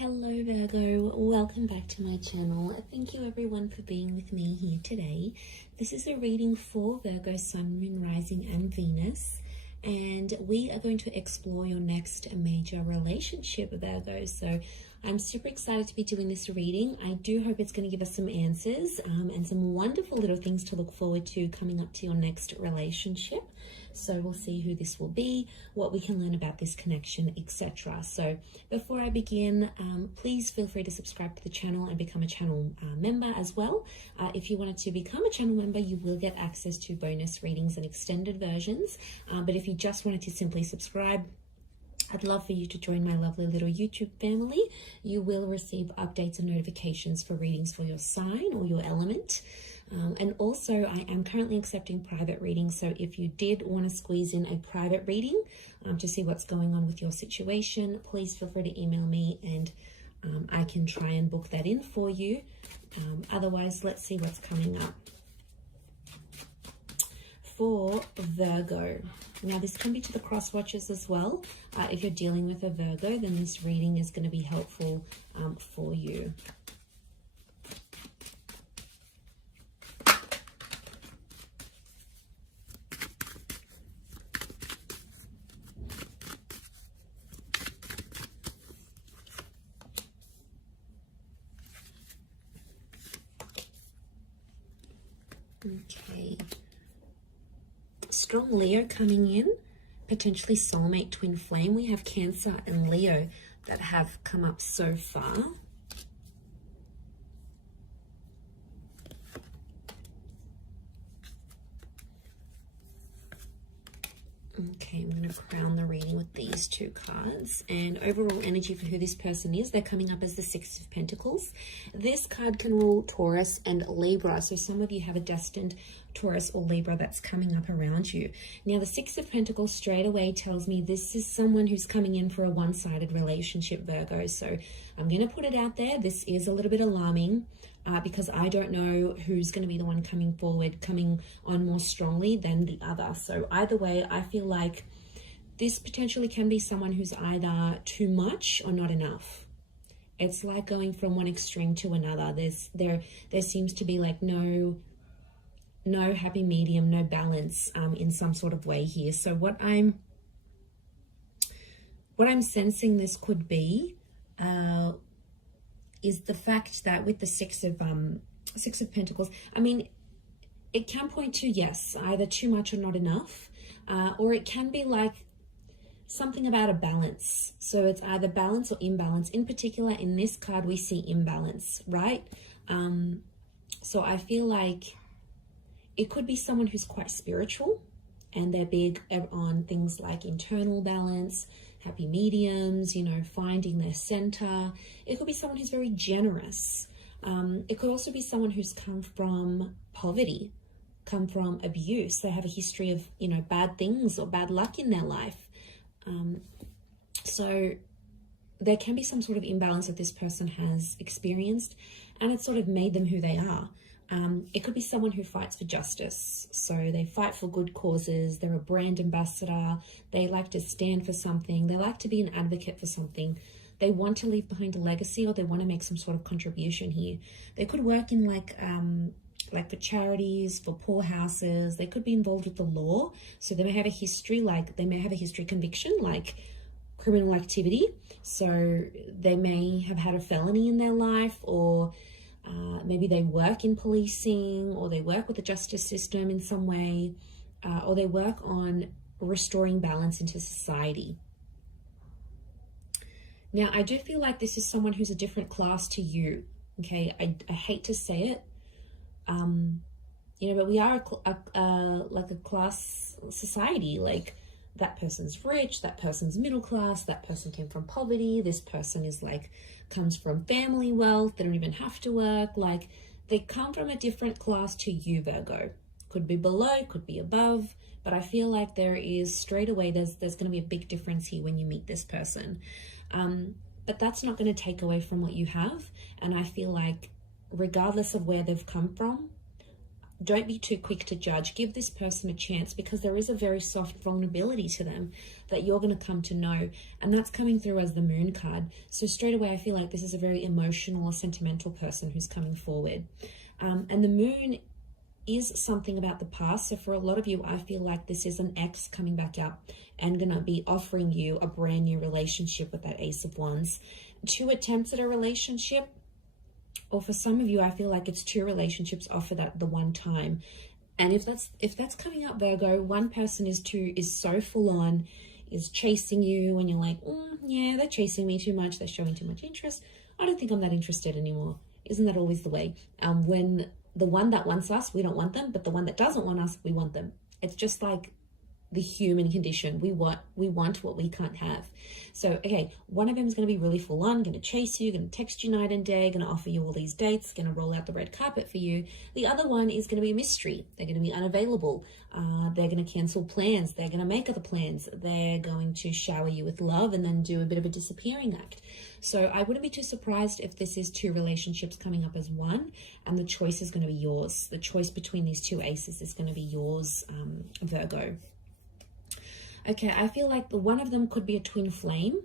Hello Virgo, welcome back to my channel. Thank you everyone for being with me here today. This is a reading for Virgo, Sun, Moon, Rising and Venus, and we are going to explore your next major relationship, Virgo. So I'm super excited to be doing this reading. I do hope it's going to give us some answers and some wonderful little things to look forward to coming up to your next relationship. So we'll see who this will be, what we can learn about this connection, etc. So before I begin, please feel free to subscribe to the channel and become a channel member as well. If you wanted to become a channel member, you will get access to bonus readings and extended versions. But if you just wanted to simply subscribe, I'd love for you to join my lovely little YouTube family. You will receive updates and notifications for readings for your sign or your element. And also, I am currently accepting private readings. So if you did want to squeeze in a private reading to see what's going on with your situation, please feel free to email me and I can try and book that in for you. Otherwise, let's see what's coming up for Virgo. Now, this can be to the cross watchers as well. If you're dealing with a Virgo, then this reading is going to be helpful for you. Okay. Strong Leo coming in, potentially soulmate twin flame. We have Cancer and Leo that have come up so far. Okay, I'm going to crown the reading with these two cards. And overall energy for who this person is, they're coming up as the Six of Pentacles. This card can rule Taurus and Libra. So some of you have a destined Taurus or Libra that's coming up around you. Now, the Six of Pentacles straight away tells me this is someone who's coming in for a one-sided relationship, Virgo. So I'm going to put it out there. This is a little bit alarming. Because I don't know who's going to be the one coming forward, coming on more strongly than the other. So either way, I feel like this potentially can be someone who's either too much or not enough. It's like going from one extreme to another. There seems to be like no happy medium, no balance in some sort of way here. So what I'm sensing this could be is the fact that with the Six of Pentacles, I mean, it can point to, yes, either too much or not enough, or it can be like something about a balance. So it's either balance or imbalance. In particular, in this card, we see imbalance, right? So I feel like it could be someone who's quite spiritual and they're big on things like internal balance, happy mediums, you know, finding their center. It could be someone who's very generous. It could also be someone who's come from poverty, come from abuse. They have a history of, you know, bad things or bad luck in their life. So there can be some sort of imbalance that this person has experienced, and it's sort of made them who they are. It could be someone who fights for justice. So they fight for good causes. They're a brand ambassador. They like to stand for something. They like to be an advocate for something. They want to leave behind a legacy, or they want to make some sort of contribution here. They could work in like for charities, for poor houses. They could be involved with the law. So they may have a history, conviction, like criminal activity. So they may have had a felony in their life, or maybe they work in policing, or they work with the justice system in some way, or they work on restoring balance into society. Now, I do feel like this is someone who's a different class to you, okay? I hate to say it, you know, but we are like a class society. Like, that person's rich, that person's middle class, that person came from poverty, this person is like, comes from family wealth, they don't even have to work. Like, they come from a different class to you, Virgo. Could be below, could be above, but I feel like there is straight away, there's going to be a big difference here when you meet this person. But that's not going to take away from what you have. And I feel like regardless of where they've come from, don't be too quick to judge. Give this person a chance, because there is a very soft vulnerability to them that you're going to come to know. And that's coming through as the Moon card. So straight away, I feel like this is a very emotional or sentimental person who's coming forward. And the Moon is something about the past. So for a lot of you, I feel like this is an ex coming back up and going to be offering you a brand new relationship with that Ace of Wands. 2 attempts at a relationship. Or for some of you, I feel like it's 2 relationships offered at the one time. And if that's coming up, Virgo, one person is so full on, is chasing you, and you're like, yeah, they're chasing me too much, they're showing too much interest. I don't think I'm that interested anymore. Isn't that always the way? When the one that wants us, we don't want them, but the one that doesn't want us, we want them. It's just like the human condition. We want what we can't have. So, okay, one of them is going to be really full on, going to chase you, going to text you night and day, going to offer you all these dates, going to roll out the red carpet for you. The other one is going to be a mystery. They're going to be unavailable. They're going to cancel plans. They're going to make other plans. They're going to shower you with love and then do a bit of a disappearing act. So I wouldn't be too surprised if this is 2 relationships coming up as one, and the choice is going to be yours. The choice between these 2 aces is going to be yours, Virgo. Okay, I feel like the one of them could be a twin flame.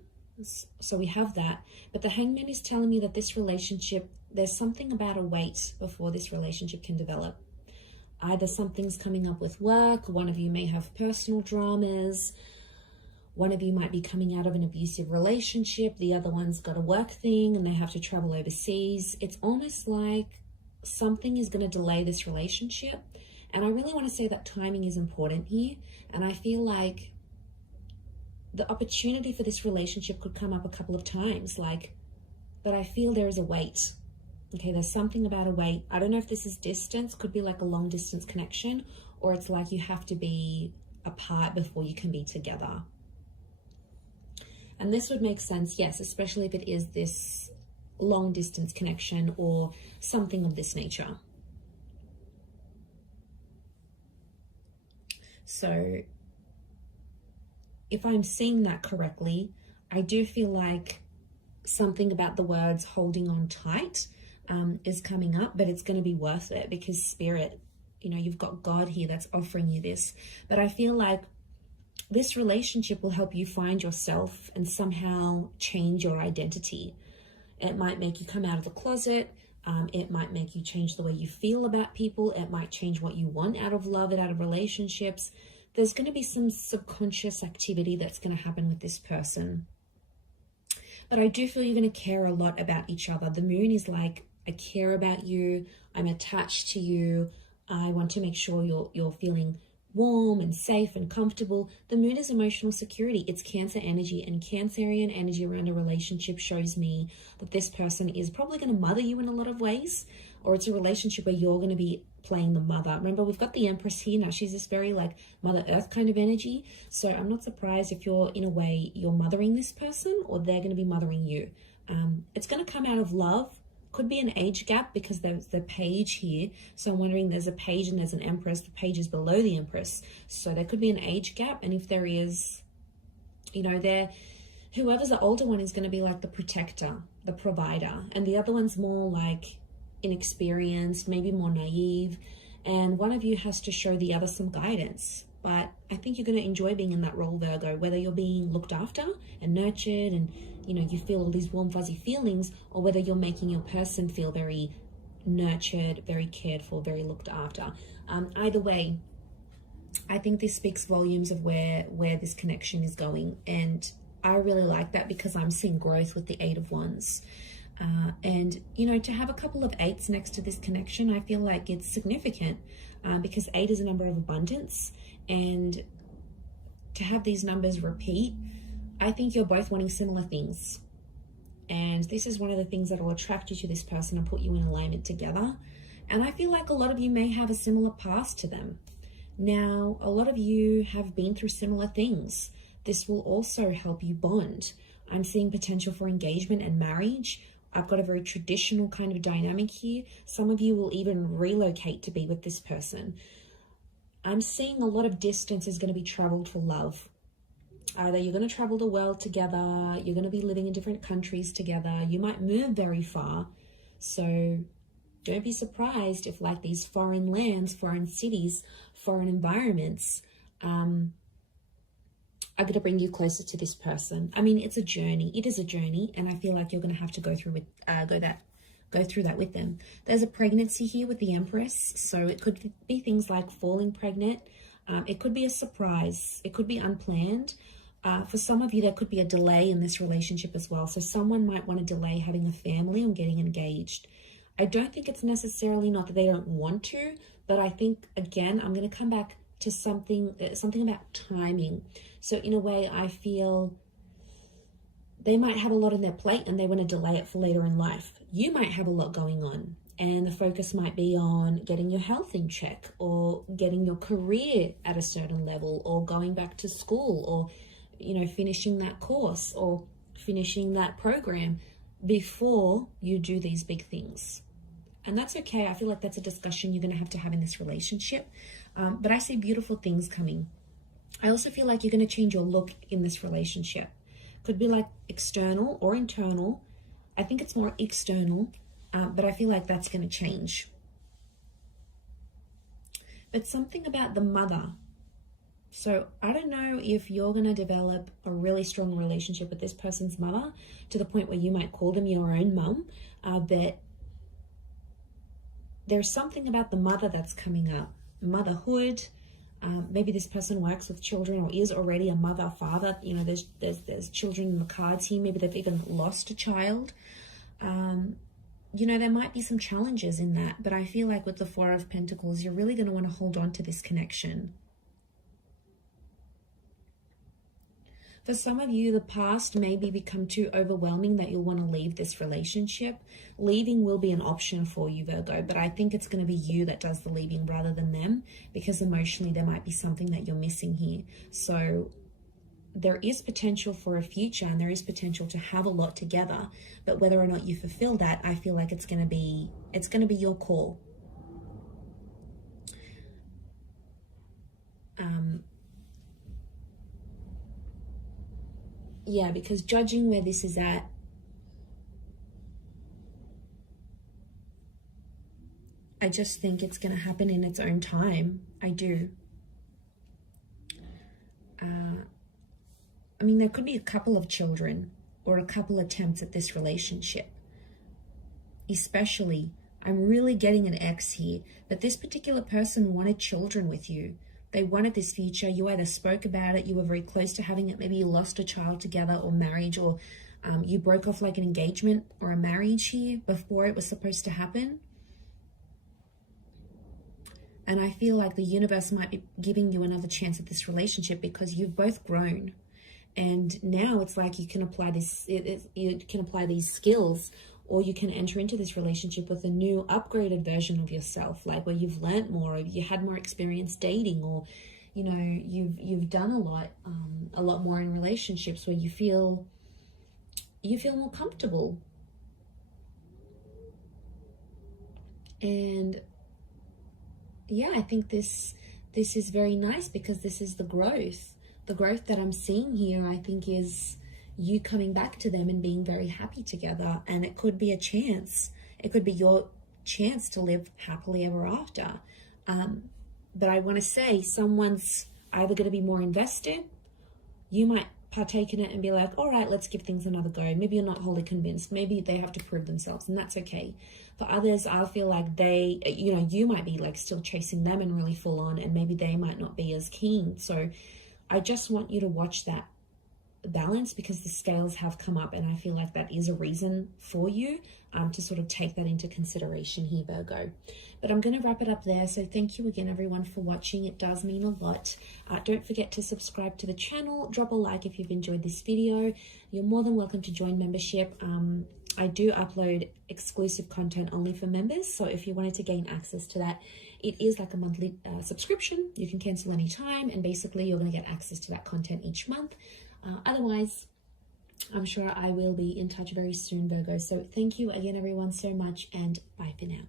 So we have that. But the Hangman is telling me that this relationship, there's something about a wait before this relationship can develop. Either something's coming up with work, one of you may have personal dramas, one of you might be coming out of an abusive relationship, the other one's got a work thing and they have to travel overseas. It's almost like something is going to delay this relationship. And I really want to say that timing is important here. And I feel like the opportunity for this relationship could come up a couple of times, but I feel there is a wait. Okay, there's something about a wait. I don't know if this is distance, could be like a long distance connection, or it's like you have to be apart before you can be together. And this would make sense, yes, especially if it is this long distance connection or something of this nature. So if I'm seeing that correctly, I do feel like something about the words holding on tight is coming up, but it's going to be worth it, because Spirit, you've got God here that's offering you this. But I feel like this relationship will help you find yourself and somehow change your identity. It might make you come out of the closet. It might make you change the way you feel about people. It might change what you want out of love and out of relationships. There's going to be some subconscious activity that's going to happen with this person. But I do feel you're going to care a lot about each other. The Moon is like, I care about you. I'm attached to you. I want to make sure you're feeling warm and safe and comfortable. The Moon is emotional security. It's Cancer energy, and Cancerian energy around a relationship shows me that this person is probably going to mother you in a lot of ways, or it's a relationship where you're going to be playing the mother. Remember, we've got the Empress here now. She's this very like Mother Earth kind of energy. So I'm not surprised if you're, in a way, you're mothering this person, or they're going to be mothering you. It's going to come out of love. Could be an age gap, because there's the Page here. So I'm wondering, there's a Page and there's an Empress. The Page is below the Empress. So there could be an age gap. And if there is, whoever's the older one is going to be like the protector, the provider. And the other one's more like inexperienced, maybe more naive. And one of you has to show the other some guidance. But I think you're going to enjoy being in that role, Virgo, whether you're being looked after and nurtured and, you feel all these warm, fuzzy feelings, or whether you're making your person feel very nurtured, very cared for, very looked after. Either way, I think this speaks volumes of where this connection is going. And I really like that, because I'm seeing growth with the 8 of Wands. And, to have a couple of 8s next to this connection, I feel like it's significant, because 8 is a number of abundance. And to have these numbers repeat, I think you're both wanting similar things. And this is one of the things that will attract you to this person and put you in alignment together. And I feel like a lot of you may have a similar past to them. Now, a lot of you have been through similar things. This will also help you bond. I'm seeing potential for engagement and marriage. I've got a very traditional kind of dynamic here. Some of you will even relocate to be with this person. I'm seeing a lot of distance is going to be traveled for love. Either you're going to travel the world together, you're going to be living in different countries together, you might move very far. So don't be surprised if like these foreign lands, foreign cities, foreign environments are going to bring you closer to this person. I mean, it's a journey. It is a journey, and I feel like you're going to have to go through that with them. There's a pregnancy here with the Empress, so it could be things like falling pregnant. It could be a surprise. It could be unplanned. For some of you, there could be a delay in this relationship as well. So someone might want to delay having a family or getting engaged. I don't think it's necessarily not that they don't want to, but I think, again, I'm going to come back to something about timing. So in a way, I feel they might have a lot on their plate and they want to delay it for later in life. You might have a lot going on, and the focus might be on getting your health in check, or getting your career at a certain level, or going back to school, or, you know, finishing that course or finishing that program before you do these big things. And that's okay. I feel like that's a discussion you're going to have in this relationship. But I see beautiful things coming. I also feel like you're going to change your look in this relationship. Could be like external or internal. I think it's more external, but I feel like that's going to change. But something about the mother. So I don't know if you're going to develop a really strong relationship with this person's mother to the point where you might call them your own mum, but there's something about the mother that's coming up. Motherhood. Maybe this person works with children or is already a mother, father. You know, there's children in the cards here. Maybe they've even lost a child. You know, there might be some challenges in that, but I feel like with the Four of Pentacles, you're really going to want to hold on to this connection. For some of you, the past maybe become too overwhelming that you'll want to leave this relationship. Leaving will be an option for you, Virgo, but I think it's going to be you that does the leaving rather than them, because emotionally there might be something that you're missing here. So there is potential for a future, and there is potential to have a lot together, but whether or not you fulfill that, I feel like it's going to be your call. Yeah, because judging where this is at, I just think it's going to happen in its own time. I do. I mean, there could be a couple of children or a couple attempts at this relationship. Especially, I'm really getting an X here, but this particular person wanted children with you. They wanted this future. You either spoke about it, you were very close to having it, maybe you lost a child together or marriage, or you broke off like an engagement or a marriage here before it was supposed to happen. And I feel like the universe might be giving you another chance at this relationship because you've both grown. And now it's like you can apply you can apply these skills, or you can enter into this relationship with a new upgraded version of yourself, like where you've learnt more, or you had more experience dating, or, you know, you've done a lot more in relationships where you feel more comfortable. And yeah, I think this is very nice, because this is the growth that I'm seeing here. I think is you coming back to them and being very happy together. And it could be a chance. It could be your chance to live happily ever after. But I want to say someone's either going to be more invested. You might partake in it and be like, all right, let's give things another go. Maybe you're not wholly convinced. Maybe they have to prove themselves, and that's okay. For others, I feel like they, you know, you might be like still chasing them and really full on, and maybe they might not be as keen. So I just want you to watch that balance, because the scales have come up, and I feel like that is a reason for you to sort of take that into consideration here, Virgo. But I'm going to wrap it up there. So thank you again, everyone, for watching. It does mean a lot. Don't forget to subscribe to the channel. Drop a like if you've enjoyed this video. You're more than welcome to join membership. I do upload exclusive content only for members, so if you wanted to gain access to that, it is like a monthly subscription. You can cancel anytime, and basically you're going to get access to that content each month. Otherwise, I'm sure I will be in touch very soon, Virgo. So thank you again, everyone, so much, and bye for now.